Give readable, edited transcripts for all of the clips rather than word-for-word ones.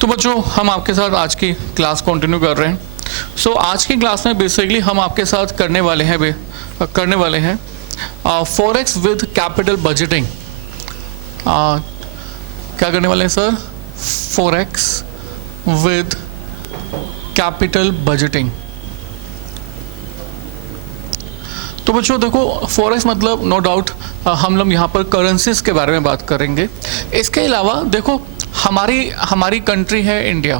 तो बच्चों हम आपके साथ आज की क्लास कंटिन्यू कर रहे हैं। सो आज की क्लास में बेसिकली हम आपके साथ करने वाले हैं फॉरेक्स विद कैपिटल बजटिंग। क्या करने वाले हैं sir? Forex with capital budgeting. तो बच्चों देखो, फॉरेक्स मतलब नो डाउट हम लोग यहाँ पर करेंसीज के बारे में बात करेंगे। इसके अलावा देखो हमारी कंट्री है इंडिया,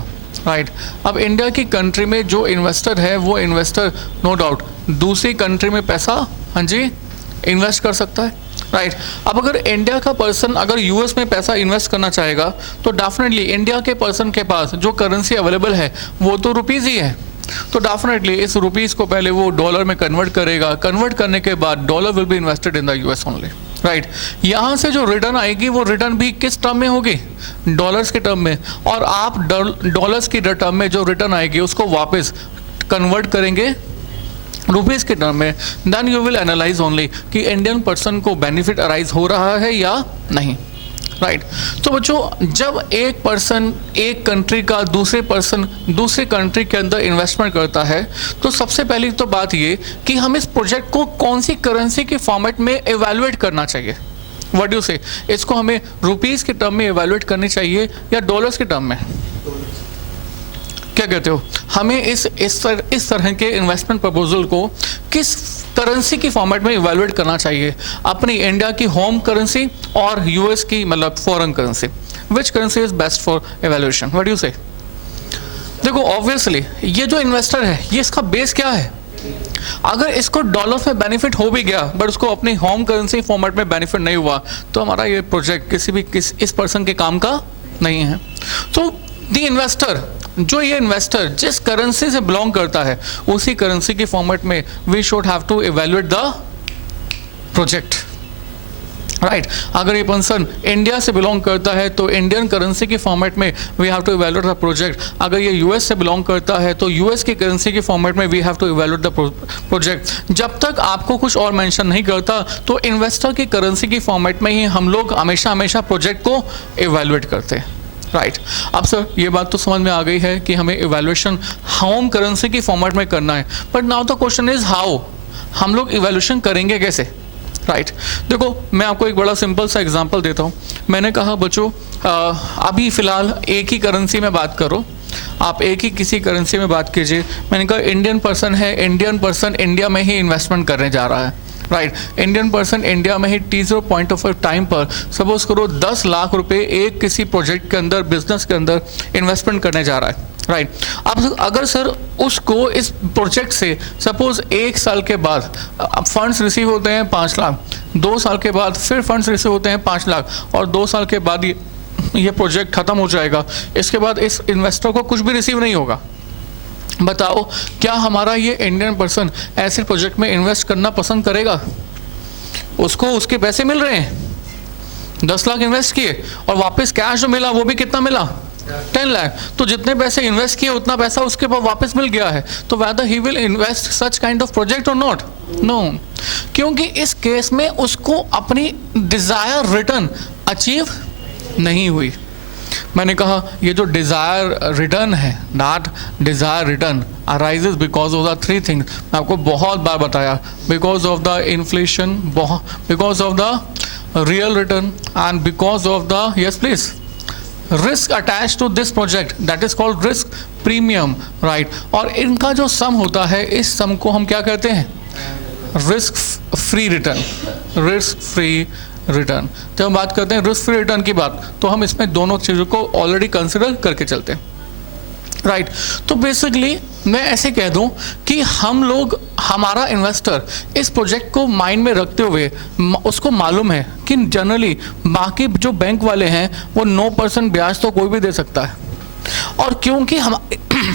राइट। अब इंडिया की कंट्री में जो इन्वेस्टर है वो इन्वेस्टर नो डाउट दूसरी कंट्री में पैसा, हाँ जी, इन्वेस्ट कर सकता है, राइट। अब अगर इंडिया का पर्सन अगर यूएस में पैसा इन्वेस्ट करना चाहेगा तो डेफिनेटली इंडिया के पर्सन के पास जो करेंसी अवेलेबल है वो तो रुपीज़ ही है। तो डेफिनेटली इस रुपीज़ को पहले वो डॉलर में कन्वर्ट करेगा, कन्वर्ट करने के बाद dollar will be invested in the US only, right. यहाँ से जो रिटर्न आएगी वो रिटर्न भी किस टर्म में होगी? डॉलर्स के टर्म में। और आप डॉलर्स की टर्म में जो रिटर्न आएगी उसको वापस कन्वर्ट करेंगे रुपीज़ के टर्म में। Then you will analyse only कि इंडियन पर्सन को बेनिफिट अराइज हो रहा है या नहीं, राइट। तो बच्चों जब एक पर्सन एक कंट्री का दूसरे कंट्री के अंदर इन्वेस्टमेंट करता है तो सबसे पहली तो बात ये कि हम इस प्रोजेक्ट को कौन सी करेंसी के फॉर्मेट में एवेल्युएट करना चाहिए। व्हाट डू से, इसको हमें रुपीज़ के टर्म में एवेल्युएट करनी चाहिए या डॉलर्स के टर्म में? क्या कहते हो? हमें इस तरह के इन्वेस्टमेंट प्रपोजल को किस करेंसी की फॉर्मेट में इवैल्यूएट करना चाहिए? अपनी इंडिया की होम करेंसी और यूएस की मतलब foreign currency. Which currency is best for evaluation? What do से? देखो ऑब्वियसली ये जो इन्वेस्टर है ये इसका बेस क्या है? अगर इसको डॉलर्स में बेनिफिट हो भी गया बट उसको अपनी होम करेंसी फॉर्मेट में बेनिफिट नहीं हुआ तो हमारा ये प्रोजेक्ट इस पर्सन के काम का नहीं है। तो द इन्वेस्टर ये इन्वेस्टर जिस करेंसी से बिलोंग करता है उसी करेंसी के फॉर्मेट में we should have to evaluate the project, right. अगर ये पर्सन इंडिया से बिलोंग करता है तो इंडियन करेंसी के फॉर्मेट में we have to evaluate the project. अगर ये यूएस से बिलोंग करता है तो यूएस की करेंसी के फॉर्मेट में we have to evaluate the project. जब तक आपको कुछ और मेंशन नहीं करता तो इन्वेस्टर की करेंसी की फॉर्मेट में ही हम लोग हमेशा प्रोजेक्ट को इवैल्यूएट करते हैं, राइट। अब सर ये बात तो समझ में आ गई है कि हमें इवैल्यूएशन होम करेंसी की फॉर्मेट में करना है, but now the question is how, हम लोग इवैल्यूएशन करेंगे कैसे, राइट। देखो मैं आपको एक बड़ा सिंपल सा एग्जांपल देता हूँ। मैंने कहा बच्चों अभी फ़िलहाल एक ही करेंसी में बात करो, आप एक ही किसी करेंसी में बात कीजिए। मैंने कहा इंडियन पर्सन इंडिया में ही इन्वेस्टमेंट करने जा रहा है, राइट। इंडियन पर्सन इंडिया में ही T0 पॉइंट ऑफ टाइम पर सपोज करो 10 लाख रुपए एक किसी प्रोजेक्ट के अंदर बिजनेस के अंदर इन्वेस्टमेंट करने जा रहा है, राइट। अब अगर सर उसको इस प्रोजेक्ट से सपोज 1 साल के बाद फंड्स रिसीव होते हैं 5 लाख, 2 साल के बाद फिर फंड्स रिसीव होते हैं 5 लाख और 2 साल के बाद ये प्रोजेक्ट ख़त्म हो जाएगा, इसके बाद इस इन्वेस्टर को कुछ भी रिसीव नहीं होगा। बताओ क्या हमारा ये इंडियन पर्सन ऐसे प्रोजेक्ट में इन्वेस्ट करना पसंद करेगा? उसको उसके पैसे मिल रहे हैं, 10 लाख इन्वेस्ट किए और वापस कैश जो मिला वो भी कितना मिला? 10 लाख। तो जितने पैसे इन्वेस्ट किए उतना पैसा उसके पास वापस मिल गया है। तो whether he will invest such kind of project or not? No, क्योंकि इस केस में उसको अपनी डिजायर रिटर्न अचीव नहीं हुई। मैंने कहा ये जो डिज़ायर रिटर्न है, that desire return arises because of the 3 things. मैं आपको बहुत बार बताया, because of the inflation, because of the real return and because of the, yes please, risk attach to this project, that is called risk premium, right. और इनका जो सम होता है इस सम को हम क्या कहते हैं? Risk free return, risk free return. जब हम बात करते हैं रिस्क फ्री रिटर्न की बात तो हम इसमें दोनों चीज़ों को ऑलरेडी कंसिडर करके चलते हैं, राइट। तो बेसिकली मैं ऐसे कह दूं कि हम लोग, हमारा इन्वेस्टर इस प्रोजेक्ट को माइंड में रखते हुए उसको मालूम है कि जनरली बाकी जो बैंक वाले हैं वो 9% ब्याज तो कोई भी दे सकता है, और क्योंकि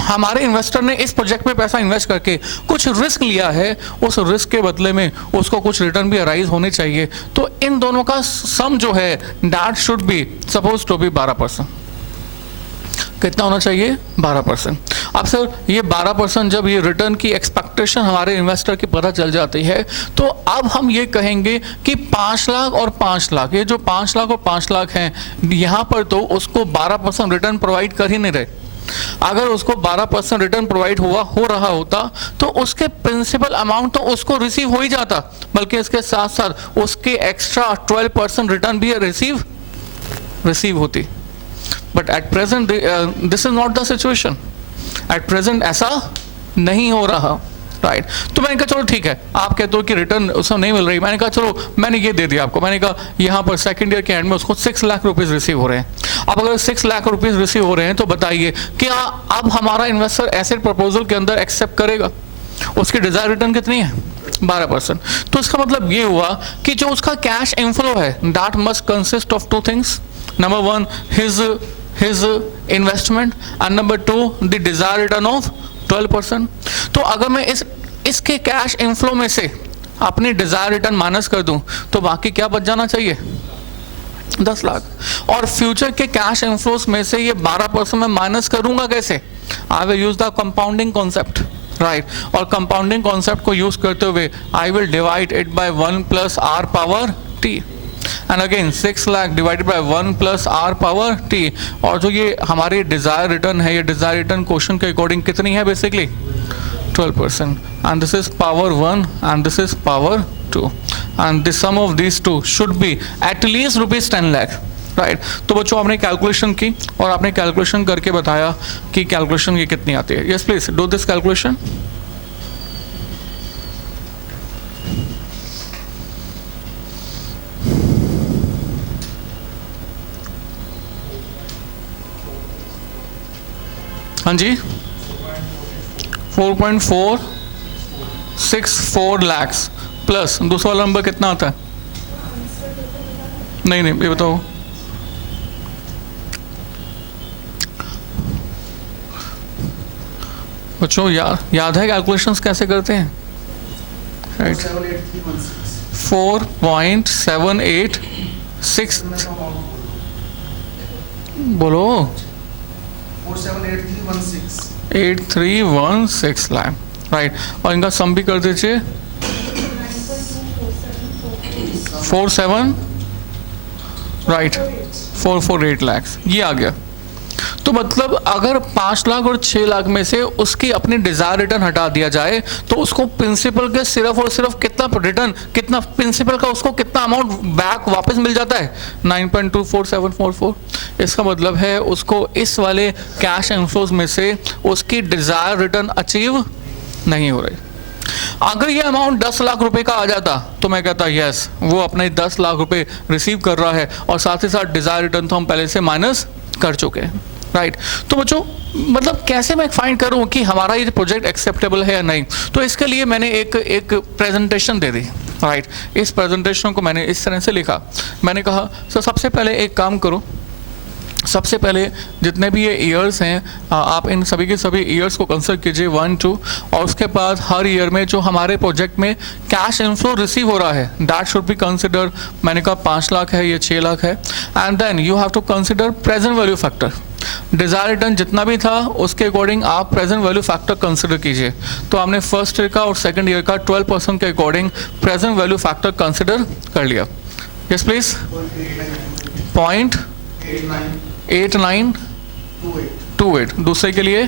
हमारे इन्वेस्टर ने इस प्रोजेक्ट में पैसा इन्वेस्ट करके कुछ रिस्क लिया है, उस रिस्क के बदले में उसको कुछ रिटर्न भी अराइज होने चाहिए। तो इन दोनों का सम जो है that should be suppose to be 12%। कितना होना चाहिए? 12%। अब सर ये 12% जब ये रिटर्न की एक्सपेक्टेशन हमारे इन्वेस्टर की पता चल जाती है, तो अब हम ये कहेंगे कि 5 लाख और 5 लाख, ये जो 5 लाख और 5 लाख हैं, यहाँ पर तो उसको 12% रिटर्न प्रोवाइड कर ही नहीं रहे। अगर उसको 12% रिटर्न प्रोवाइड हो रहा होता तो उसके प्रिंसिपल अमाउंट तो उसको रिसीव हो ही जाता, बल्कि इसके साथ साथ उसके एक्स्ट्रा 12% रिटर्न भी रिसीव होती। But at present this is not the situation. At present ऐसा नहीं हो रहा, राइट। तो मैंने कहा चलो ठीक है, आप कहते हो कि रिटर्न उसको नहीं मिल रही, मैंने कहा चलो मैंने ये दे दिया आपको, मैंने कहा यहाँ पर सेकंड ईयर के एंड में उसको 6 लाख रुपीस रिसीव हो रहे हैं। अब अगर 6 लाख रुपीस रिसीव हो रहे हैं तो बताइए क्या अब हमारा इन्वेस्टर एसेट प्रपोजल के अंदर एक्सेप्ट करेगा? उसकी डिजायर रिटर्न कितनी है? 12%। तो इसका मतलब ये हुआ कि जो उसका कैश इनफ्लो है that must consist of 2 things. Number 1 his investment and number 2 the desired return of 12%। तो अगर मैं इसके कैश इनफ्लो में से अपनी डिजायर रिटर्न माइनस कर दूं तो बाकी क्या बच जाना चाहिए? 10 लाख। और फ्यूचर के कैश इनफ्लोस में से ये 12% में माइनस करूंगा कैसे? I will use the compounding concept, right. और कंपाउंडिंग कॉन्सेप्ट को यूज करते हुए I will divide it by 1 + r power t and again 6 lakh divided by 1 + r power t। और जो ये हमारी डिजायर रिटर्न है, ये डिजायर रिटर्न क्वेश्चन के अकॉर्डिंग कितनी है? Basically 12%, and this is power 1 and this is power 2, and the sum of these two should be at least rupees 10 lakh, right. तो बच्चों आपने कैलकुलेशन की और आपने कैलकुलेशन करके बताया कि कैलकुलेशन ये कितनी आती है। Yes please do this calculation. हाँ जी, 4.464 lakhs प्लस दूसरा नंबर कितना आता है? नहीं ये बताओ। बच्चों याद है कैलकुलेशंस कैसे करते हैं? राइट, 4.786 बोलो 8316 लाख, राइट। और इनका सम भी कर दीजिए 47, राइट, 448 लाख, ये आ गया। तो मतलब अगर 5 लाख और 6 लाख में से उसकी अपनी डिजायर रिटर्न हटा दिया जाए तो उसको प्रिंसिपल के सिर्फ और सिर्फ कितना रिटर्न, कितना प्रिंसिपल का उसको कितना अमाउंट बैक वापस मिल जाता है? 9.24744। इसका मतलब है उसको इस वाले कैश इनफ्लोज में से उसकी डिजायर रिटर्न अचीव नहीं हो रही। अगर ये अमाउंट 10 लाख रुपए का आ जाता तो मैं कहता यस, वो अपने 10 लाख रुपए रिसीव कर रहा है और साथ ही साथ डिजायर रिटर्न तो हम पहले से माइनस कर चुके हैं, राइट। तो बच्चों मतलब कैसे मैं फाइंड करूं कि हमारा ये प्रोजेक्ट एक्सेप्टेबल है या नहीं? तो इसके लिए मैंने एक प्रेजेंटेशन दे दी, राइट। इस प्रेजेंटेशन को मैंने इस तरह से लिखा। मैंने कहा सर सबसे पहले एक काम करो, सबसे पहले जितने भी ये ईयर्स हैं आप इन सभी के सभी ईयर्स को कंसिडर कीजिए 1, 2, और उसके बाद हर ईयर में जो हमारे प्रोजेक्ट में कैश इनफ्लो रिसीव हो रहा है दैट शुड बी कंसिडर। मैंने कहा 5 लाख है, ये 6 लाख है। And then you have to consider present value factor. Desire return जितना भी था उसके अकॉर्डिंग आप प्रेजेंट वैल्यू फैक्टर कंसिडर कीजिए। तो हमने फर्स्ट ईयर का और सेकंड ईयर का 12% के according present value factor consider कर लिया। Yes please. 0.8928। दूसरे के लिए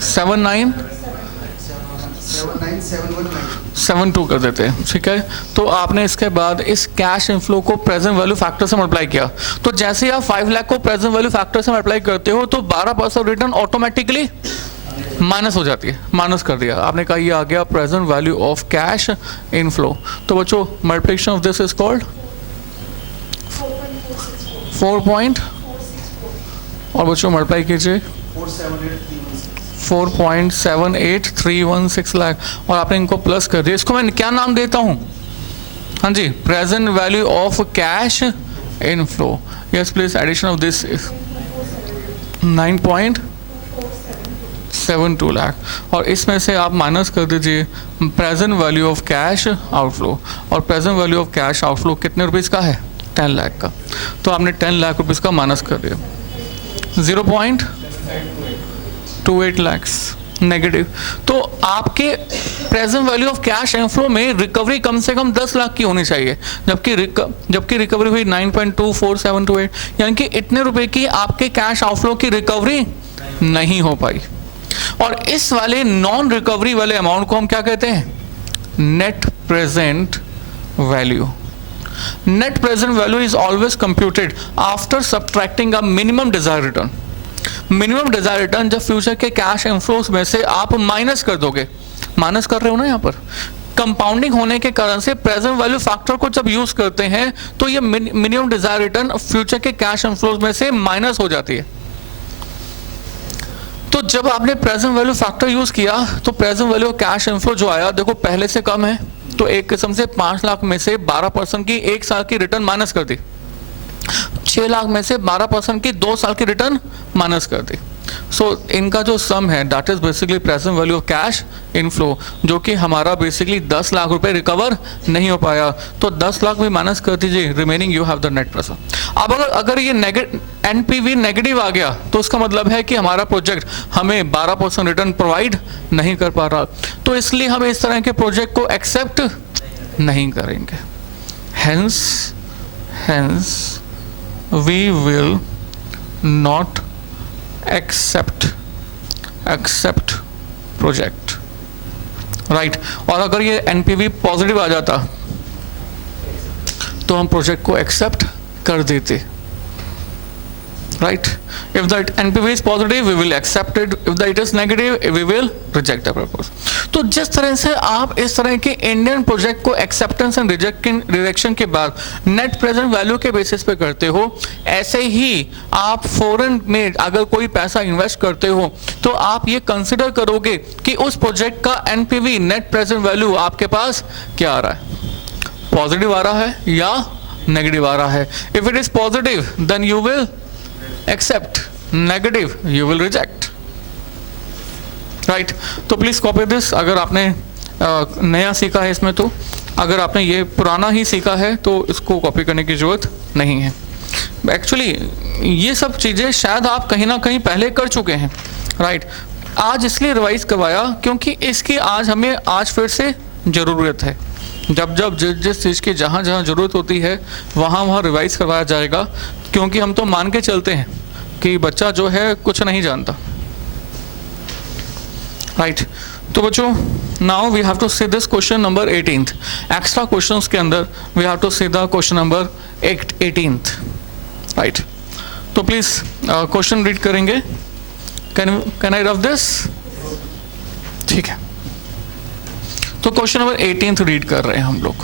7972 कर देते हैं, ठीक है। तो आपने इसके बाद इस कैश इनफ्लो को प्रेजेंट वैल्यू फैक्टर से मल्टीप्लाई किया। तो जैसे ही आप 5 लाख को प्रेजेंट वैल्यू फैक्टर से मल्टीप्लाई करते हो तो 12% रिटर्न ऑटोमेटिकली माइनस हो जाती है। माइनस कर दिया आपने, कहा ये आ गया present value of cash inflow. तो बच्चों multiplication of this is called 4. और बच्चों मल्टीप्लाई कीजिए 4.78316 लाख, और आपने इनको प्लस कर दिया। इसको मैं क्या नाम देता हूं? हाँ जी, present value of cash inflow. Yes please, addition of this 9.72 lakh, और इसमें से आप माइनस कर दीजिए present value of cash outflow. और present value of cash outflow कितने रुपीज़ का है? 10 लाख का। तो आपने 10 लाख रुपीज़ का माइनस कर दिया। 0.25 28 lakhs नेगेटिव। तो आपके present value of cash inflow में रिकवरी कम से कम 10 लाख की होनी चाहिए, जबकि रिकवरी हुई 9.24728, यानी कि इतने रुपए की आपके कैश आउटफ्लो की रिकवरी नहीं हो पाई। और इस वाले नॉन रिकवरी वाले अमाउंट को हम क्या कहते हैं? Net present value. Net present value is always computed after subtracting a minimum desire return. Minimum desire return जब फ्यूचर के कैश इनफ्लोस में से आप माइनस कर दोगे, माइनस कर रहे हो ना यहाँ पर, कंपाउंडिंग होने के कारण से प्रेजेंट वैल्यू फैक्टर को जब यूज करते हैं तो ये मिनिमम डिजायर रिटर्न फ्यूचर के कैश इनफ्लोस में से माइनस हो जाती है। तो जब आपने प्रेजेंट वैल्यू फैक्टर यूज किया तो प्रेजेंट वैल्यू कैश इनफ्लो जो आया देखो पहले से कम है, तो एक किस्म से 5 लाख में से 12% की 1 साल की रिटर्न माइनस कर दी, 6 लाख में से 12% की 2 साल की रिटर्न माइनस कर दी। सो इनका जो सम है that is basically present value of cash inflow, जो कि हमारा बेसिकली 10 लाख रुपए रिकवर नहीं हो पाया, तो 10 लाख भी माइनस कर दीजिए, remaining you have the net present. अब अगर ये एनपीवी नेगेटिव आ गया तो उसका मतलब है कि हमारा प्रोजेक्ट हमें 12% रिटर्न प्रोवाइड नहीं कर पा रहा, तो इसलिए हम इस तरह के प्रोजेक्ट को एक्सेप्ट नहीं करेंगे। Hence we will not accept project, right? और अगर ये NPV पॉजिटिव आ जाता तो हम प्रोजेक्ट को एक्सेप्ट कर देते, right? If that NPV is positive, we will accept it. If that is negative, we will reject the proposal. तो जिस तरह से आप इस तरह के इंडियन प्रोजेक्ट को एक्सेप्टेंस एंड रिजेक्शन के बाद नेट प्रेजेंट वैल्यू के बेसिस पे करते हो, ऐसे ही आप फॉरेन में अगर कोई पैसा इन्वेस्ट करते हो तो आप ये कंसिडर करोगे कि उस प्रोजेक्ट का एनपीवी नेट प्रेजेंट वैल्यू आपके पास क्या आ रहा है, पॉजिटिव आ रहा है या नेगेटिव आ रहा है। If it is positive then you will accept, negative you will reject, right? तो प्लीज कॉपी दिस। अगर आपने नया सीखा है इसमें, तो अगर आपने ये पुराना ही सीखा है तो इसको कॉपी करने की जरूरत नहीं है। एक्चुअली ये सब चीज़ें शायद आप कहीं ना कहीं पहले कर चुके हैं, राइट? आज इसलिए रिवाइज करवाया क्योंकि इसकी आज हमें आज फिर से ज़रूरत है। जब जिस चीज़ की जहाँ ज़रूरत होती है वहाँ रिवाइज करवाया जाएगा, क्योंकि हम तो मान के चलते हैं कि बच्चा जो है कुछ नहीं जानता, राइट? तो बच्चों now we have to see this question number 18th। Extra questions के अंदर we have to see the question number 18th, right? तो प्लीज क्वेश्चन रीड करेंगे। Can I rough this? ठीक है, तो क्वेश्चन नंबर 18th रीड कर रहे हैं हम लोग।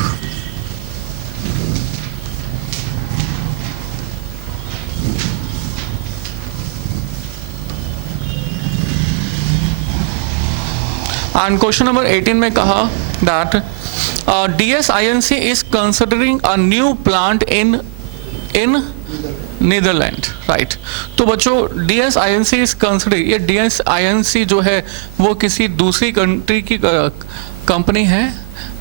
एंड क्वेश्चन नंबर 18 में कहा that DSINC is considering a new plant in Netherland, right? तो बच्चों DSINC इज कंसिडरिंग, ये DSINC जो है वो किसी दूसरी कंट्री की कंपनी है,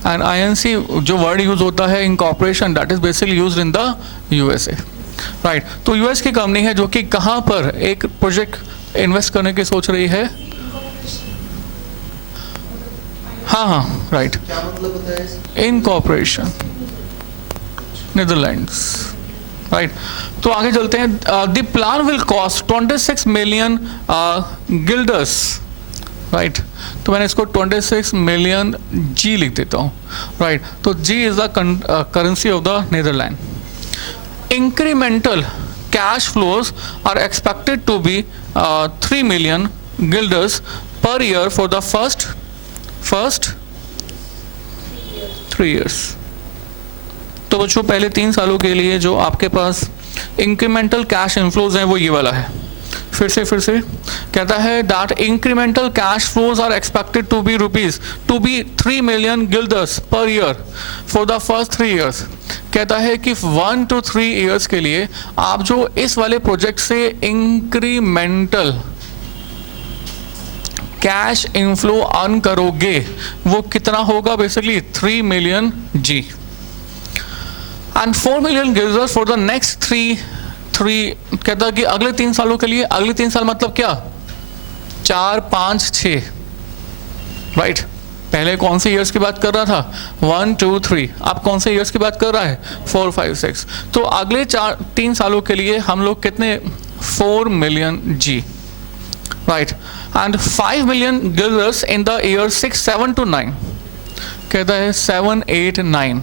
एंड INC जो वर्ड यूज होता है incorporation, that is basically used in the USA, right? तो US की कंपनी है जो कि कहाँ पर एक प्रोजेक्ट इन्वेस्ट करने की सोच रही है। हाँ, राइट, क्या मतलब होता है? Incorporation Netherlands, right? तो आगे चलते हैं। The plan will cost 26 million guilders, right? तो मैंने इसको 26 मिलियन जी लिख देता हूँ, राइट? तो G is the currency of the Netherland. Incremental cash flows are expected to be 3 million guilders per year for the first 3 years। तो बच्चों पहले 3 सालों के लिए जो आपके पास इंक्रीमेंटल कैश इनफ्लोज हैं वो ये वाला है। फिर से कहता है that incremental cash flows are expected to be 3 million guilders per year for the first 3 years। कहता है कि 1 to 3 years के लिए आप जो इस वाले प्रोजेक्ट से इंक्रीमेंटल कैश इनफ्लो अर्न करोगे वो कितना होगा? Basically 3 million G, and 4 million guilders for the next 3 कहता है कि अगले 3 सालों के लिए। अगले 3 साल मतलब क्या? 4 5 6, राइट। पहले कौन से ईयर्स की बात कर रहा था? 1 2 3। अब कौन से ईयर्स की बात कर रहा है? 4 5 6। तो अगले 3 सालों के लिए हम लोग कितने? 4 million G, right. And 5 million guilders in the year 6 7 to 9, कहता है 7 8 9,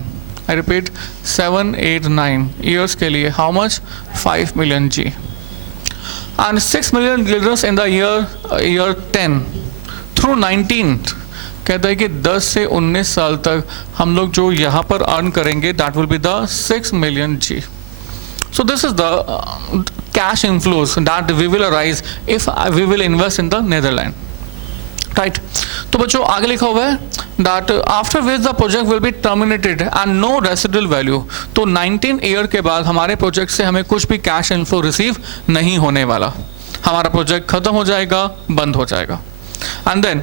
आई रिपीट 7 8 9 ईयर्स के लिए how much? 5 million G. And 6 million guilders in the year 10 through 19, कहता है कि 10 से 19 साल तक हम लोग जो यहाँ पर अर्न करेंगे that will be the 6 million G. So this is the cash inflows that we will arise if we will invest in the Netherlands, right? तो बच्चों आगे लिखा हुआ है that after which the project will be terminated and no residual value। तो 19 year के बाद हमारे प्रोजेक्ट से हमें कुछ भी कैश इन्फ्लो रिसीव नहीं होने वाला, हमारा प्रोजेक्ट खत्म हो जाएगा, बंद हो जाएगा। And then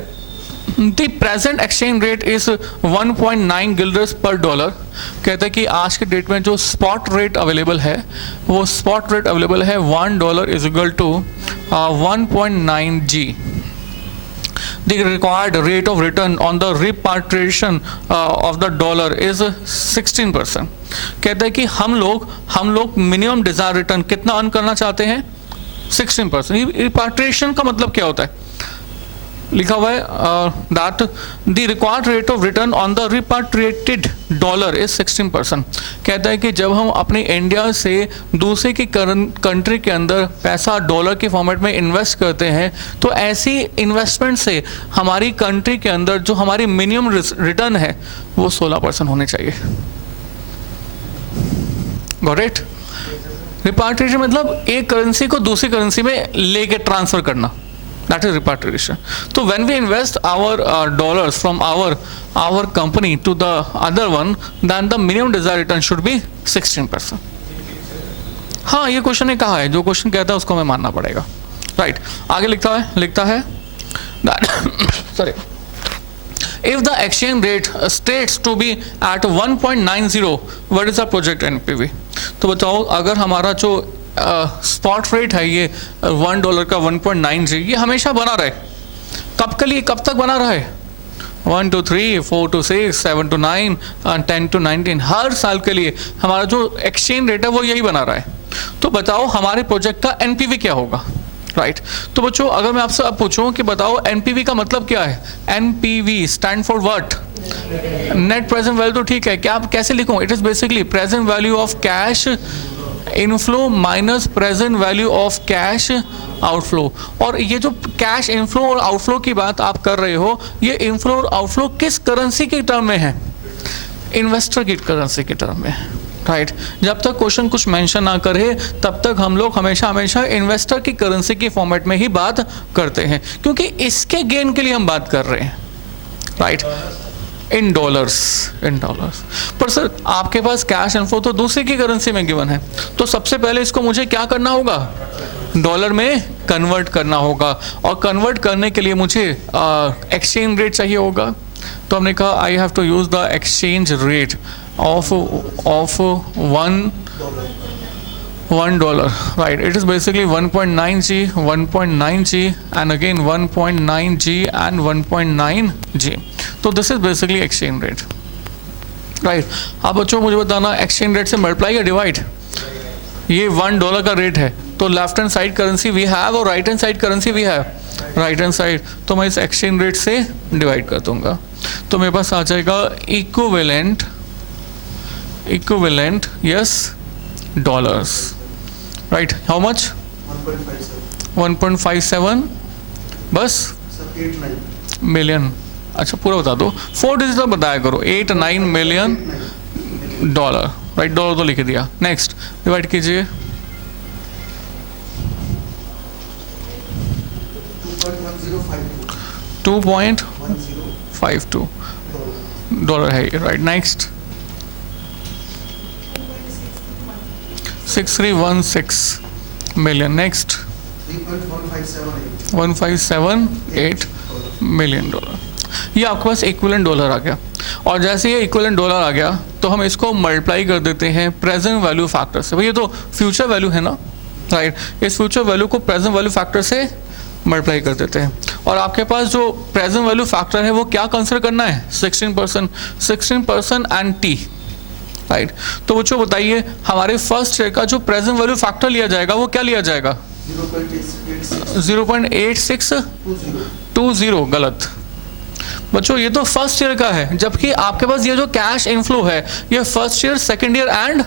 The present exchange rate is 1.9 guilders per dollar. कहता है कि आज के डेट में जो स्पॉट रेट अवेलेबल है वो स्पॉट रेट अवेलेबल है $1 is equal to 1.9 G. The required rate of return on the repatriation of the dollar is 16%। कहता है कि हम लोग मिनिमम डिजायर रिटर्न कितना अर्न करना चाहते हैं? 16%। रिपाट्रिएशन का मतलब क्या होता है? लिखा हुआ है that the required rate of return on the repatriated dollar is 16%। कहता है कि जब हम अपने इंडिया से दूसरे की कंट्री के अंदर पैसा डॉलर के फॉर्मेट में इन्वेस्ट करते हैं तो ऐसी इन्वेस्टमेंट से हमारी कंट्री के अंदर जो हमारी मिनिमम रिटर्न है वो 16% होने चाहिए। Got it? रिपाट्रिएशन मतलब एक करेंसी को दूसरी करेंसी में लेके ट्रांसफर करना, that is repatriation। So when we invest our dollars from our company to the other one, then the minimum desired return should be 16%। हाँ, ये क्वेश्चन ने कहा है, जो क्वेश्चन कहता है उसको हमें मानना पड़ेगा, राइट। आगे लिखता है sorry, if the exchange rate states to be at 1.90, what is the project NPV? तो बताओ अगर हमारा जो स्पॉट रेट है ये $1 का 1.9 जी, ये हमेशा बना रहे, कब के लिए, कब तक बना रहा है? 1 to 3 4 to 6 7 to 9 10 to 19, हर साल के लिए हमारा जो एक्सचेंज रेट है वो यही बना रहा है। तो बताओ हमारे प्रोजेक्ट का एनपीवी क्या होगा, राइट। तो बच्चों अगर मैं आपसे अब पूछूं कि बताओ एनपीवी का मतलब क्या है? NPV stand for what? Net present value. तो ठीक है, क्या आप कैसे लिखूं? It is basically present value of cash inflow minus present value of cash outflow. और ये जो कैश इनफ्लो और आउटफ्लो की बात आप कर रहे हो, ये इनफ्लो और आउटफ्लो किस करेंसी के टर्म में है? इन्वेस्टर की करेंसी के टर्म में, राइट। जब तक क्वेश्चन कुछ मेंशन ना करे तब तक हम लोग हमेशा इन्वेस्टर की करेंसी के फॉर्मेट में ही बात करते हैं, क्योंकि इसके गेन के लिए हम बात कर रहे हैं, राइट, इन डॉलर्स। पर सर आपके पास कैश इन्फ्लो तो दूसरे की करेंसी में गिवन है, तो सबसे पहले इसको मुझे क्या करना होगा? डॉलर में कन्वर्ट करना होगा, और कन्वर्ट करने के लिए मुझे एक्सचेंज रेट चाहिए होगा। तो हमने कहा I have to use the exchange rate of $1, right? It is basically 1.9 G, 1.9 G, and again 1.9 G and 1.9 G. तो this is basically exchange rate, right? अब बच्चों मुझे बताना exchange rate से multiply या divide? ये $1 का रेट है, तो left hand side currency we have और right hand side currency we have, right hand side, तो मैं इस exchange rate से डिवाइड कर दूंगा, तो मेरे पास आ जाएगा equivalent yes dollars, right? How much? 1.57 बस मिलियन। अच्छा पूरा बता दो, 4 डिजिट बताया करो, 8-9 मिलियन डॉलर, राइट। डॉलर तो लिख दिया। नेक्स्ट डिवाइड कीजिए, 2.52 डॉलर है, right. Next 6316 million. Next 1578 million dollar. ये आपके पास इक्विवेलेंट डॉलर आ गया, और जैसे ये इक्विवेलेंट डॉलर आ गया तो हम इसको मल्टीप्लाई कर देते हैं प्रेजेंट वैल्यू फैक्टर से। भाई ये तो फ्यूचर वैल्यू है ना, राइट। इस फ्यूचर वैल्यू को प्रेजेंट वैल्यू फैक्टर से मल्टीप्लाई कर देते हैं। और आपके पास जो प्रेजेंट वैल्यू फैक्टर है वो क्या कंसिडर करना है, 16% एंड टी, राइट। तो बच्चों बताइए हमारे फर्स्ट ईयर का जो प्रेजेंट वैल्यू फैक्टर लिया जाएगा वो क्या लिया जाएगा, 0.8620। गलत बच्चों, ये तो फर्स्ट ईयर का है, जबकि आपके पास ये जो कैश इनफ्लो है ये first year, second year and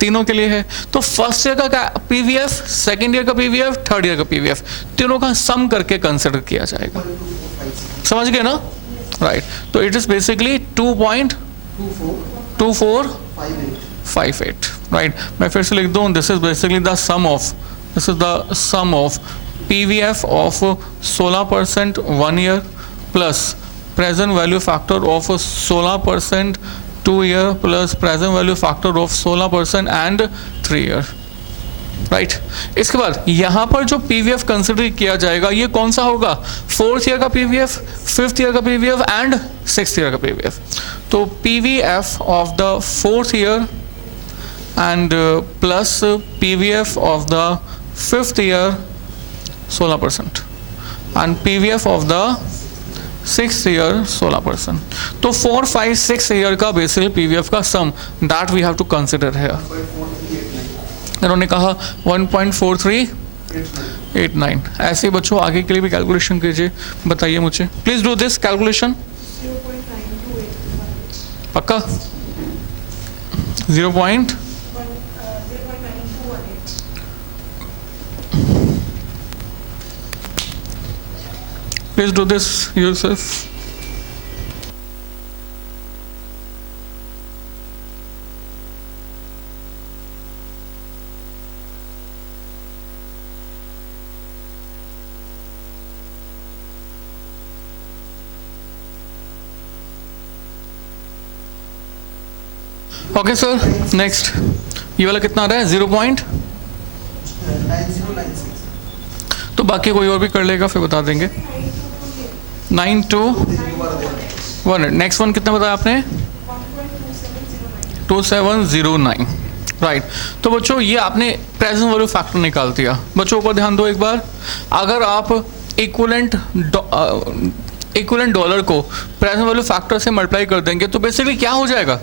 तीनों के लिए है। तो फर्स्ट ईयर का पीवीएफ, सेकेंड ईयर का पीवीएफ, थर्ड ईयर का पीवीएफ, तीनों का सम करके कंसिडर किया जाएगा। समझ गए ना, राइट। तो इट इज बेसिकली 2.2458, राइट। मैं फिर से लिख दूं, this is basically the sum of PVF of 16% 1 year plus present value factor of 16% 2 year plus present value factor of 16% and 3 year, right. इसके बाद यहाँ पर जो पीवीएफ कंसिडर किया जाएगा ये कौन सा होगा, 4th ईयर का पीवीएफ, 5th ईयर का पीवीएफ एंड 6th ईयर का पीवीएफ। तो PVF of the 4th year and plus PVF of the 5th year 16% and PVF of the 6th year 16%। तो 4, 5, 6 ईयर का बेसिकली पीवीएफ का sum that we have to consider है। इन्होंने कहा 1.4389। ऐसे ही बच्चों आगे के लिए भी कैलकुलेशन कीजिए, बताइए मुझे, प्लीज डू दिस कैलकुलेशन। पक्का 0. Please do this yourself. Okay sir, next ये वाला कितना आ रहा है, 0.9096। तो बाकी कोई और भी कर लेगा फिर बता देंगे। 9218। नेक्स्ट वन कितना बताया आपने, 2709, राइट। तो बच्चों ये आपने प्रेजेंट वैल्यू फैक्टर निकाल दिया। बच्चों ऊपर ध्यान दो एक बार, अगर आप इक्विवेलेंट डॉलर को प्रेजेंट वैल्यू फैक्टर से मल्टीप्लाई कर देंगे तो बेसिकली क्या हो जाएगा,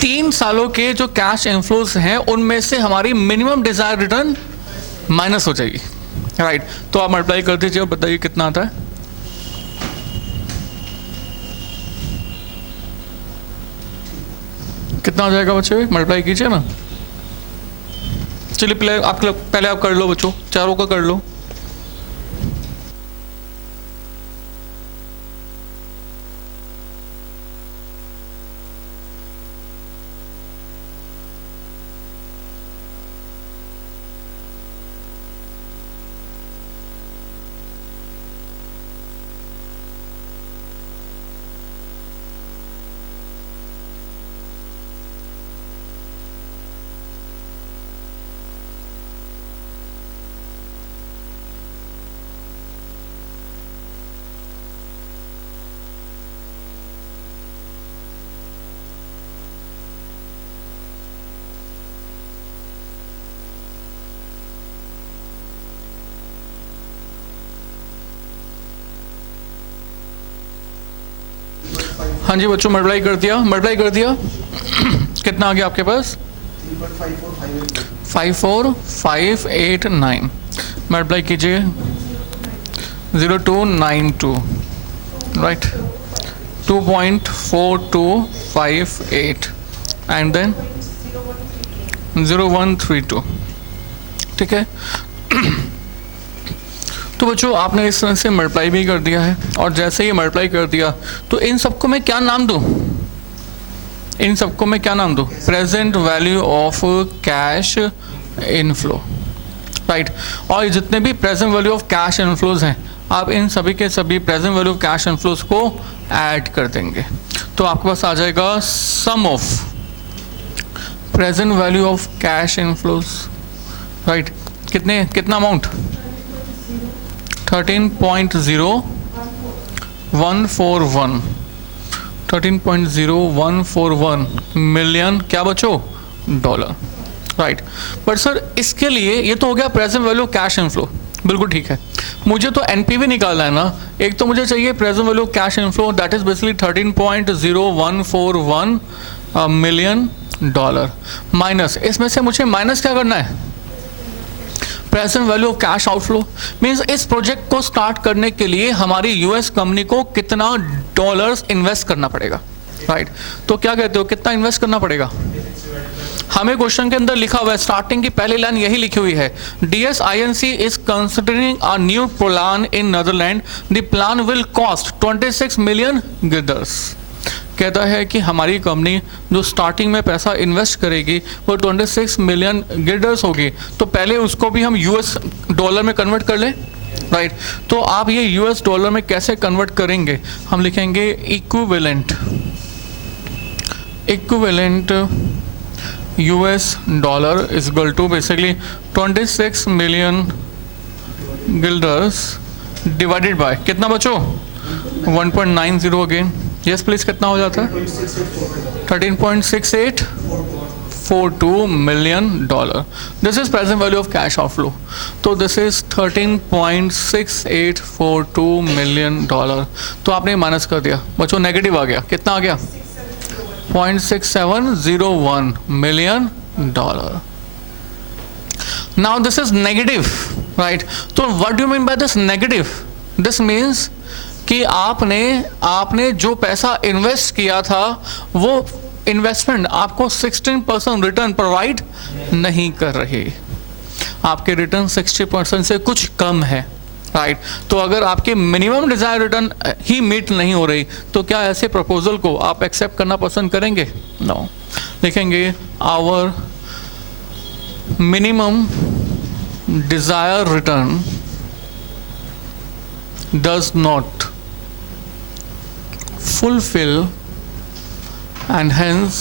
3 सालों के जो कैश इनफ्लोज हैं उनमें से हमारी मिनिमम डिजायर रिटर्न माइनस हो जाएगी, राइट। तो आप मल्टीप्लाई कर दीजिए और बताइए कितना आता है। कितना हो जाएगा बच्चे, मल्टीप्लाई कीजिए ना। चलिए पहले आप कर लो बच्चों, चारों का कर लो। हाँ जी बच्चों, मल्टीप्लाई कर दिया कितना आ गया आपके पास, 54589। मल्टीप्लाई कीजिए 0292, राइट, 2.4258 एंड देन 0132, ठीक है। तो बच्चों आपने इस तरह से मल्टीप्लाई भी कर दिया है, और जैसे ही मल्टीप्लाई कर दिया तो इन सबको मैं क्या नाम दूं, present value of cash inflow, right. और जितने भी present value of cash inflows हैं आप इन सभी के सभी present value of cash inflows को ऐड कर देंगे तो आपके पास आ जाएगा sum of present value of cash inflows, right. कितना अमाउंट, 13.0141 मिलियन क्या बचो, डॉलर, राइट। बट सर इसके लिए ये तो हो गया प्रेजेंट वैल्यू कैश इनफ्लो, बिल्कुल ठीक है। मुझे तो एनपीवी निकालना है ना, एक तो मुझे चाहिए present value of cash inflow, that is basically 13.0141 million dollar, minus इसमें से मुझे माइनस क्या करना है, present value of cash outflow. Means इस प्रोजेक्ट को स्टार्ट करने के लिए हमारी यूएस कंपनी को कितना डॉलर्स इन्वेस्ट करना पड़ेगा, राइट तो क्या कहते हो, कितना इन्वेस्ट करना पड़ेगा। हमें क्वेश्चन के अंदर लिखा हुआ है, स्टार्टिंग की पहली लाइन यही लिखी हुई है, DSINC is considering a new plan in Netherland, the plan will cost 26 million guilders. कहता है कि हमारी कंपनी जो स्टार्टिंग में पैसा इन्वेस्ट करेगी वो 26 मिलियन गिल्डर्स होगी, तो पहले उसको भी हम यूएस डॉलर में कन्वर्ट कर लें, राइट तो आप ये यूएस डॉलर में कैसे कन्वर्ट करेंगे, हम लिखेंगे equivalent US dollar is equal to basically 26 million guilders divided by कितना बचो 1.90 अगेन, यस प्लीज कितना हो जाता है 13.6842 million dollar. This is present value of cash outflow, तो दिस इज 13.6842 मिलियन डॉलर। तो आपने माइनस कर दिया, बच्चों नेगेटिव आ गया, कितना आ गया 0.6701 million dollar. Now this is negative, right? So what do you mean by this negative? This means कि आपने जो पैसा इन्वेस्ट किया था वो इन्वेस्टमेंट आपको 16% रिटर्न प्रोवाइड नहीं कर रही, आपके रिटर्न 60% से कुछ कम है, राइट तो अगर आपके मिनिमम डिजायर रिटर्न ही मीट नहीं हो रही तो क्या ऐसे प्रपोजल को आप एक्सेप्ट करना पसंद करेंगे, नो लिखेंगे our minimum desire return does not fulfil and hence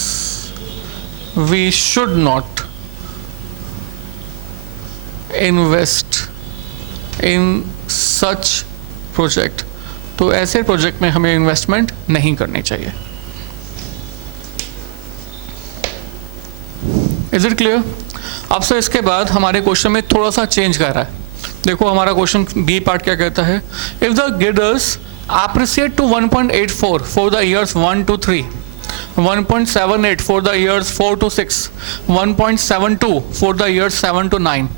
we should not invest in such project, तो ऐसे प्रोजेक्ट में हमें इन्वेस्टमेंट नहीं करनी चाहिए। Is it clear. अब से इसके बाद हमारे क्वेश्चन में थोड़ा सा चेंज कर रहा है, देखो हमारा क्वेश्चन बी पार्ट क्या कहता है, if the guilders appreciate to 1.84 for the years 1 to 3, 1.78 for the years 4 to 6, 1.72 for the years 7 to 9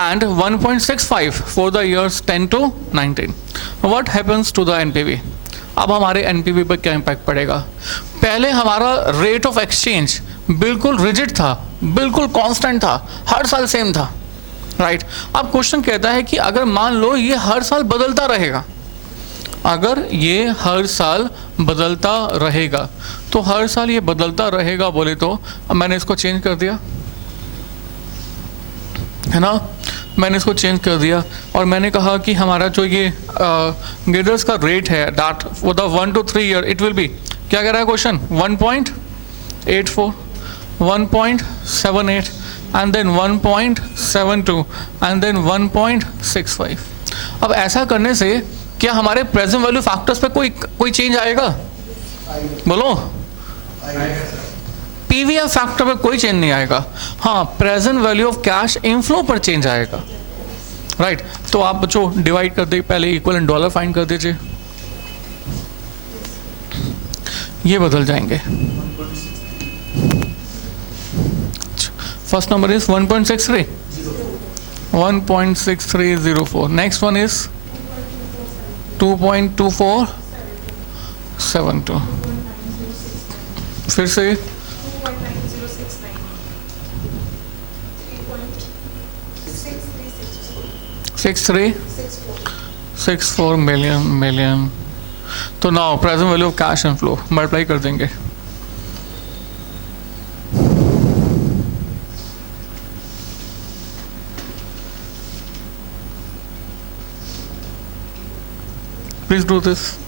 and 1.65 for the years 10 to 19. What happens to the NPV? अब हमारे NPV पर क्या impact पड़ेगा। पहले हमारा रेट ऑफ एक्सचेंज बिल्कुल rigid था, बिल्कुल कांस्टेंट था, हर साल सेम था, राइट अब क्वेश्चन कहता है कि अगर मान लो ये हर साल बदलता रहेगा, अगर ये हर साल बदलता रहेगा, तो हर साल ये बदलता रहेगा बोले तो अब मैंने इसको चेंज कर दिया है ना, मैंने इसको चेंज कर दिया और मैंने कहा कि हमारा जो ये गिल्डर्स का रेट है that for the 1 to 3 year it will be, क्या कह रहा है question 1.84, 1.78 and then 1.72 and then 1.65। अब ऐसा करने से क्या हमारे प्रेजेंट वैल्यू फैक्टर्स पे कोई चेंज आएगा, बोलो पीवीएफ फैक्टर पे कोई चेंज नहीं आएगा, हाँ present value of cash inflow पर चेंज आएगा, राइट तो आप बच्चों डिवाइड कर दे, पहले इक्वल डॉलर फाइंड कर दीजिए, ये बदल जाएंगे। First number is 1.63 next one is 2.2472, फिर से 6364 मिलियन। तो now present value of cash and flow multiply कर देंगे, please do this.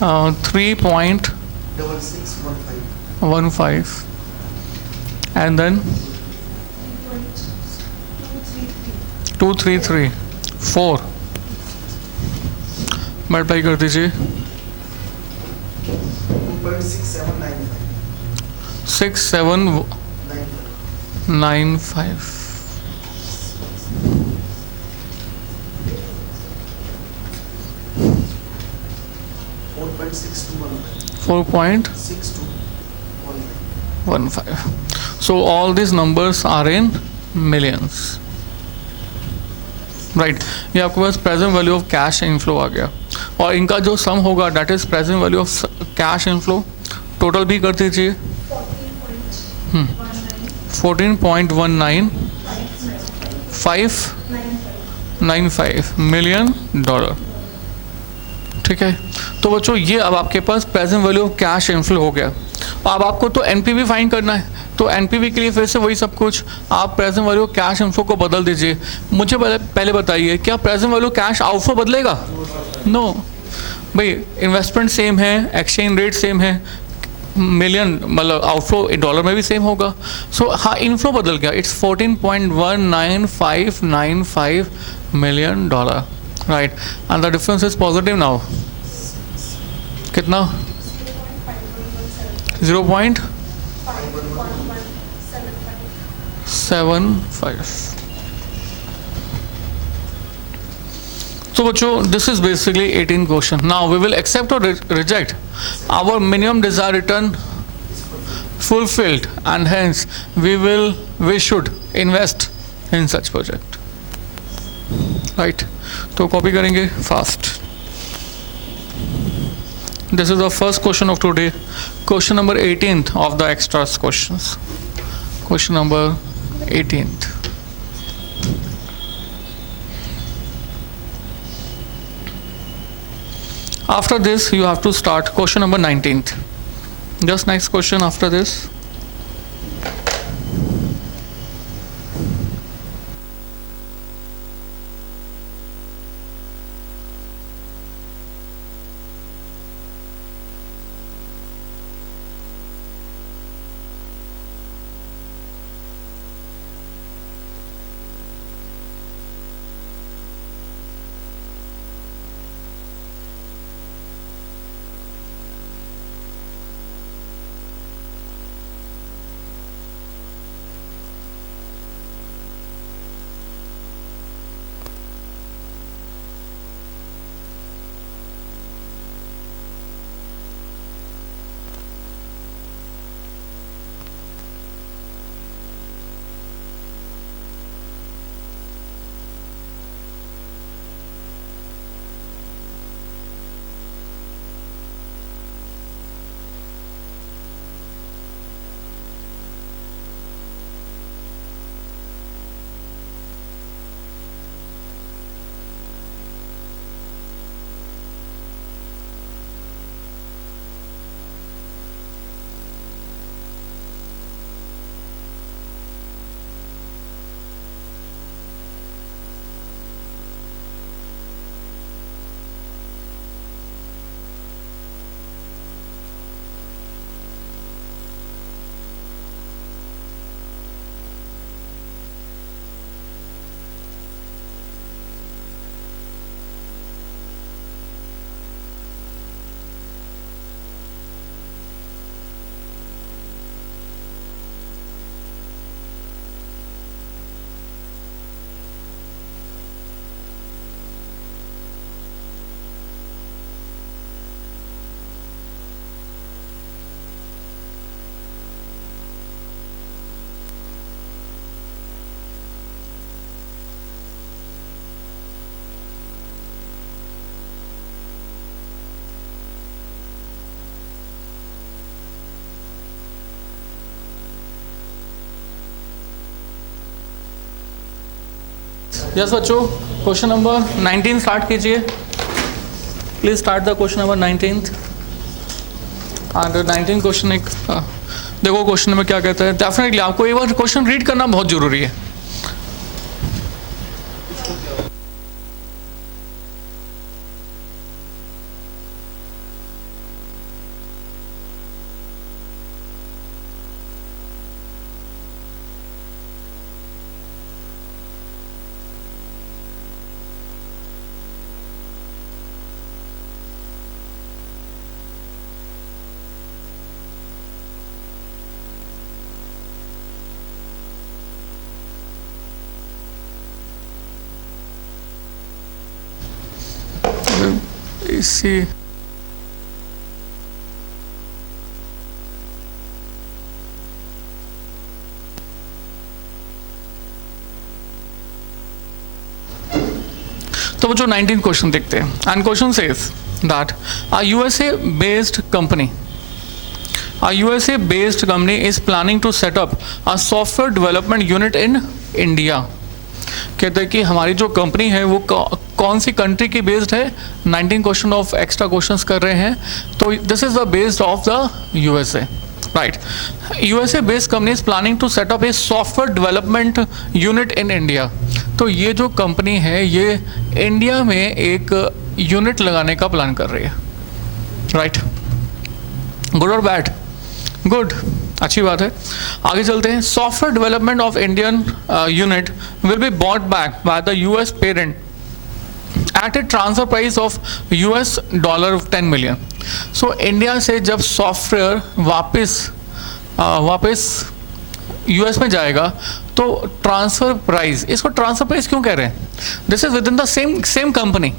3.6615 and then 2334 multiply कर दीजिए 67 95 4.615. So all these numbers are in millions, right ये आपके पास present value of cash inflow आ गया, और इनका जो सम होगा that is present value of cash inflow, total भी कर दीजिए 14.19595 मिलियन डॉलर। ठीक है, तो बच्चों ये अब आपके पास present value of cash inflow हो गया। अब आपको तो एनपीवी फाइंड करना है, तो एनपीवी के लिए फिर से वही सब कुछ, आप present value of cash inflow को बदल दीजिए। मुझे पहले बताइए क्या प्रेजेंट वैल्यू कैश आउटफ्लो बदलेगा? नो भाई, इन्वेस्टमेंट सेम है, एक्सचेंज रेट सेम है, मिलियन मतलब आउटफ्लो डॉलर में भी सेम होगा। सो हाँ, इनफ्लो बदल गया, it's 14.19595 million dollar, right, and the difference is positive now. कितना? 0.75। So बच्चों, this is basically 18 question. Now we will accept or reject. Our minimum desired return fulfilled, and hence we should invest in such project. Right? तो copy करेंगे fast. This is the first question of today. Question number 18th of the extras questions. Question number 18th. After this you have to start question number 19th. Just next question after this. Yes बच्चों, question number 19 start कीजिए। Please start the question number 19th। And 19 question एक देखो question में क्या कहता है। Definitely आपको एक बार क्वेश्चन रीड करना बहुत जरूरी है। ICC तो जो 19 क्वेश्चन देखते हैं, and question says that a USA based company is planning to set up a software development unit in India. कहते हैं कि हमारी जो कंपनी है वो कौन सी कंट्री की बेस्ड है। 19 क्वेश्चन ऑफ एक्स्ट्रा क्वेश्चंस कर रहे हैं, तो this is the based of the USA, right. USA based company is planning to set up a software development unit in India. तो ये जो कंपनी है ये इंडिया में एक यूनिट लगाने का प्लान कर रही है, राइट। गुड और बैड? गुड, अच्छी बात है। आगे चलते हैं। Software development of Indian unit will be bought back by the US parent at a transfer price of $10 million. So India से जब सॉफ्टवेयर वापस यूएस में जाएगा तो ट्रांसफर प्राइस, इसको ट्रांसफर प्राइस क्यों कह रहे हैं? This is within the same company.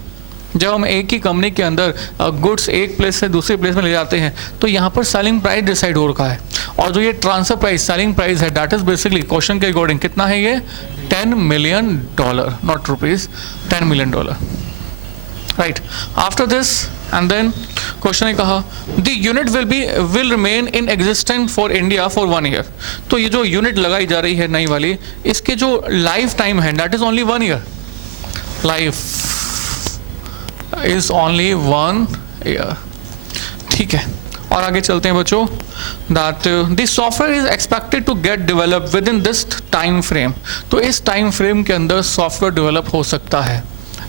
जब हम एक ही कंपनी के अंदर गुड्स एक प्लेस से दूसरे प्लेस में ले जाते हैं तो यहाँ पर सेलिंग प्राइस डिसाइड हो रखा है, और जो ये ट्रांसफर प्राइस सेलिंग प्राइस है दैट इज बेसिकली क्वेश्चन के अकॉर्डिंग कितना है ये? $10 million, not rupees, $10 million, right. After this and then question ने कहा the unit will remain in existent for India for 1 year. तो ये जो यूनिट लगाई जा रही है नई वाली, इसके जो लाइफ टाइम है that is only 1 year, life is only 1 year, ठीक है। और आगे चलते हैं बच्चों, that the software is expected to get develop within this time frame. तो इस टाइम फ्रेम के अंदर सॉफ्टवेयर डेवलप हो सकता है,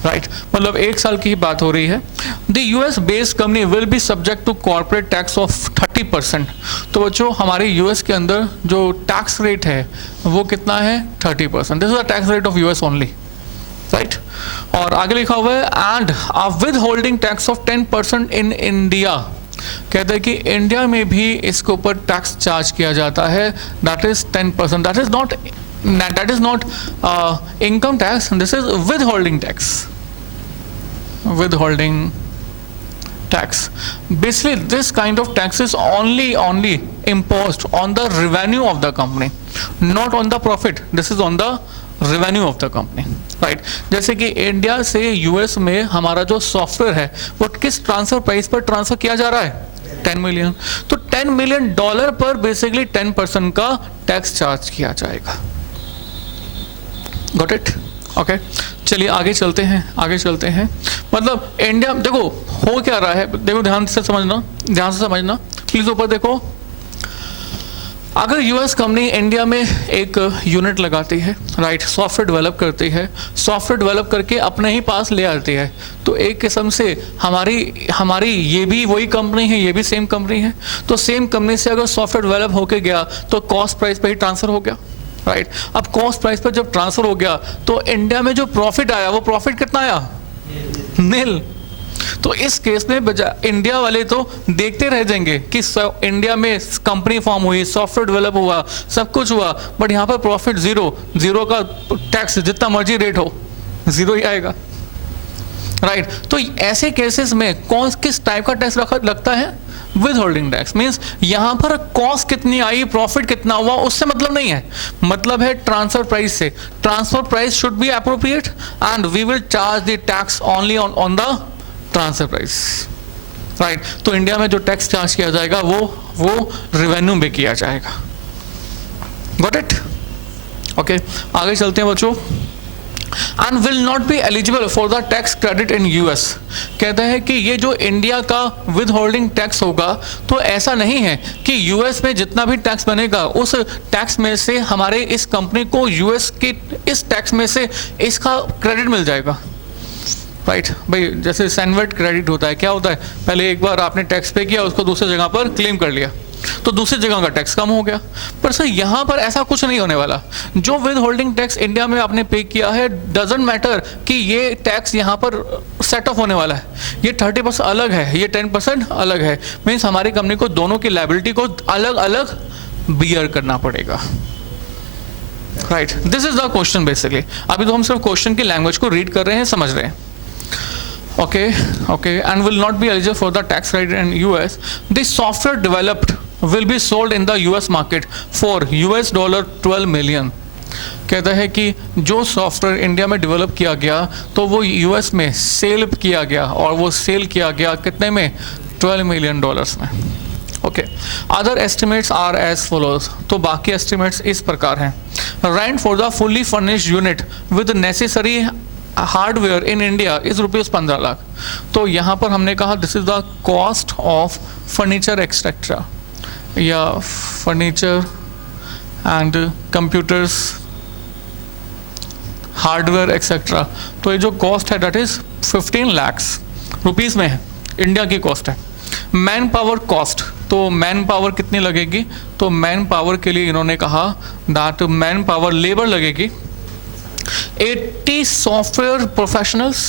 राइट, मतलब 1 साल की ही बात हो रही है। The US based company will be subject to corporate tax of 30%। तो बच्चों हमारे यूएस के अंदर जो टैक्स रेट है वो कितना है? 30%। This is the tax rate of US only, right. और आगे लिखा हुआ है and a with holding tax of 10% in India. कहते हैं कि इंडिया में भी इसके ऊपर टैक्स चार्ज किया जाता है, that is 10%। That is not income tax, this is withholding tax. Withholding tax. Basically, this kind of tax is only imposed on the revenue of the company, not on the profit. This is on the revenue of the company, right? जैसे कि India से US में हमारा जो software है वो किस transfer price पर ट्रांसफर किया जा रहा है? 10 मिलियन। तो $10 मिलियन पर बेसिकली 10% का टैक्स चार्ज किया जाएगा। Got it? ओके, चलिए आगे चलते हैं। मतलब इंडिया, देखो हो क्या रहा है, देखो ध्यान से समझना प्लीज। ऊपर देखो, अगर यूएस कंपनी इंडिया में एक यूनिट लगाती है, राइट, सॉफ्टवेयर डेवलप करती है, सॉफ्टवेयर डेवलप करके अपने ही पास ले आती है, तो एक किस्म से हमारी ये भी वही कंपनी है, ये भी सेम कंपनी है। तो सेम कंपनी से अगर सॉफ्टवेयर डेवलप होके गया तो कॉस्ट प्राइस पे ही ट्रांसफर हो गया, राइट। अब कॉस्ट प्राइस पर जब ट्रांसफर हो गया तो इंडिया में जो प्रॉफिट आया वो प्रॉफिट कितना आया? नील। तो इस केस में इंडिया वाले तो देखते रह जाएंगे कि इंडिया में कंपनी फॉर्म हुई, सॉफ्टवेयर डेवलप हुआ, सब कुछ हुआ, बट यहाँ पर प्रॉफिट जीरो का टैक्स जितना मर्जी रेट हो जीरो ही आएगा, राइट। तो ऐसे केसेस में किस टाइप का टैक्स लगता है? With holding tax. मीन्स यहां पर कॉस्ट कितनी आई, प्रॉफिट कितना हुआ, उससे मतलब नहीं है, मतलब है ट्रांसफर प्राइस से। Transfer price should be appropriate and we will charge the tax only on the transfer price, right. तो इंडिया में जो टैक्स चार्ज किया जाएगा वो रेवेन्यू में किया जाएगा। Got it? ओके, आगे चलते हैं बच्चों। And will not be eligible for the tax credit in US. कहता है कि ये जो इंडिया का विद होल्डिंग टैक्स होगा तो ऐसा नहीं है कि यूएस में जितना भी टैक्स बनेगा उस टैक्स में से हमारे इस कंपनी को यूएस के इस टैक्स में से इसका क्रेडिट मिल जाएगा, राइट। भाई जैसे सैनवर्ट क्रेडिट होता है, क्या होता है? पहले एक बार आपने टैक्स पे किया, उसको दूसरी जगह पर क्लेम कर लिया तो दूसरी जगह का टैक्स कम हो गया। पर सर यहाँ पर ऐसा कुछ नहीं होने वाला। जो विद होल्डिंग टैक्स इंडिया में आपने पे किया है, डजंट मैटर कि ये टैक्स यहाँ पर सेट ऑफ होने वाला है, ये 30% अलग है, ये 10% अलग है। मीन्स हमारी कंपनी को दोनों की लायबिलिटी को अलग अलग बियर करना पड़ेगा, right. This is the question basically. अभी तो हम सिर्फ क्वेश्चन की लैंग्वेज को रीड कर रहे हैं, समझ रहे हैं। Okay, and will not be eligible for the tax credit in US. The software developed will be sold in the US market for $12 million. कहता है कि जो सॉफ्टवेयर इंडिया में डेवलप किया गया तो वो यूएस में सेल किया गया, और वो सेल किया गया कितने में? $12 मिलियन में. Okay, other estimates are as follows. तो बाकी एस्टिमेट्स इस प्रकार हैं. Rent for the fully furnished unit with necessary hardware in India is ₹15 lakh. तो यहाँ पर हमने कहा this is the cost of furniture etcetera, या furniture and computers, hardware etcetera. तो ये जो कॉस्ट है दैट इज 15 लाख रुपीज़ में है, इंडिया की कॉस्ट है. मैन पावर कॉस्ट, तो मैन पावर कितनी लगेगी? तो मैन पावर के लिए इन्होंने कहा दैट मैन पावर लेबर लगेगी 80 software professionals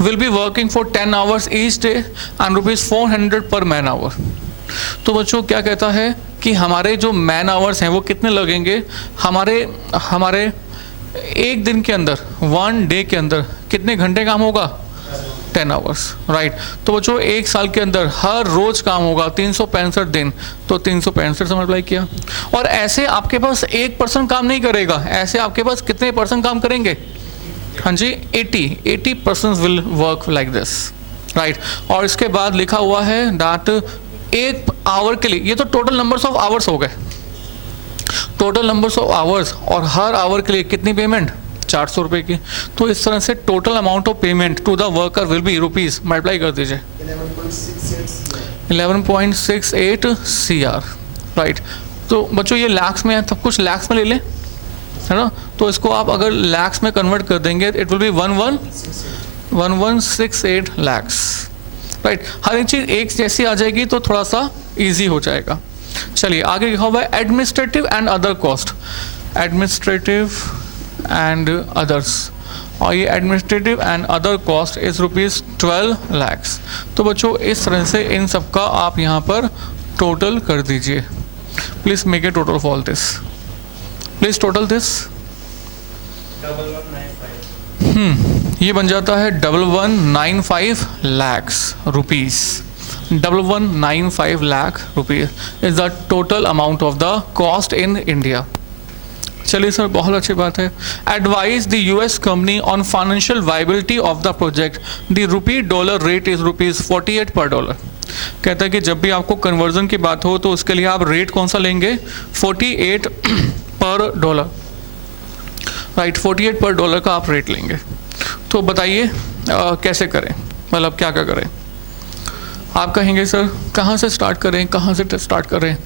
will be working for 10 hours each day and ₹400 per man hour. तो बच्चों क्या कहता है कि हमारे जो मैन आवर्स हैं वो कितने लगेंगे? हमारे एक दिन के अंदर, 1 डे के अंदर कितने घंटे काम होगा? 10 आवर्स, राइट. तो बच्चों एक साल के अंदर हर रोज काम होगा 365 दिन, तो 365 से मल्टीप्लाई किया. और ऐसे आपके पास एक पर्सन काम नहीं करेगा, ऐसे आपके पास कितने पर्सन काम करेंगे? हाँ जी, 80 person will work like this, right. और इसके बाद लिखा हुआ है दैट एक आवर के लिए, ये तो टोटल नंबर्स ऑफ आवर्स हो गए, टोटल नंबर्स ऑफ आवर्स, और हर आवर के लिए कितनी पेमेंट? 400 रुपये की. तो इस तरह से total amount of payment to the worker will be rupees, multiply कर दीजिए 11.68 CR, राइट. तो बच्चों ये लैक्स में है, सब कुछ लैक्स में ले लें, है ना. तो इसको आप अगर लैक्स में कन्वर्ट कर देंगे it will be 1168 lakhs, right. हर एक चीज़ एक जैसी आ जाएगी तो थोड़ा सा ईजी हो जाएगा. चलिए आगे लिखा हुआ है administrative and other cost, administrative and others, और ये administrative and other cost is ₹12 lakh. तो बच्चों इस तरह से इन सब का आप यहाँ पर टोटल कर दीजिए. Please make a total for this, please total this. ये बन जाता है 1195 lakh rupees. 1195 lakh rupees is the total amount of the cost in India. चलिए सर, बहुत अच्छी बात है. Advise the US company on financial viability of the project, the ₹dollar rate is ₹48 पर डॉलर. कहता है कि जब भी आपको कन्वर्जन की बात हो तो उसके लिए आप रेट कौन सा लेंगे? 48 पर डॉलर, राइट. 48 पर डॉलर का आप रेट लेंगे. तो बताइए कैसे करें, मतलब क्या क्या करें? आप कहेंगे सर कहाँ से स्टार्ट करें, कहाँ से स्टार्ट करें?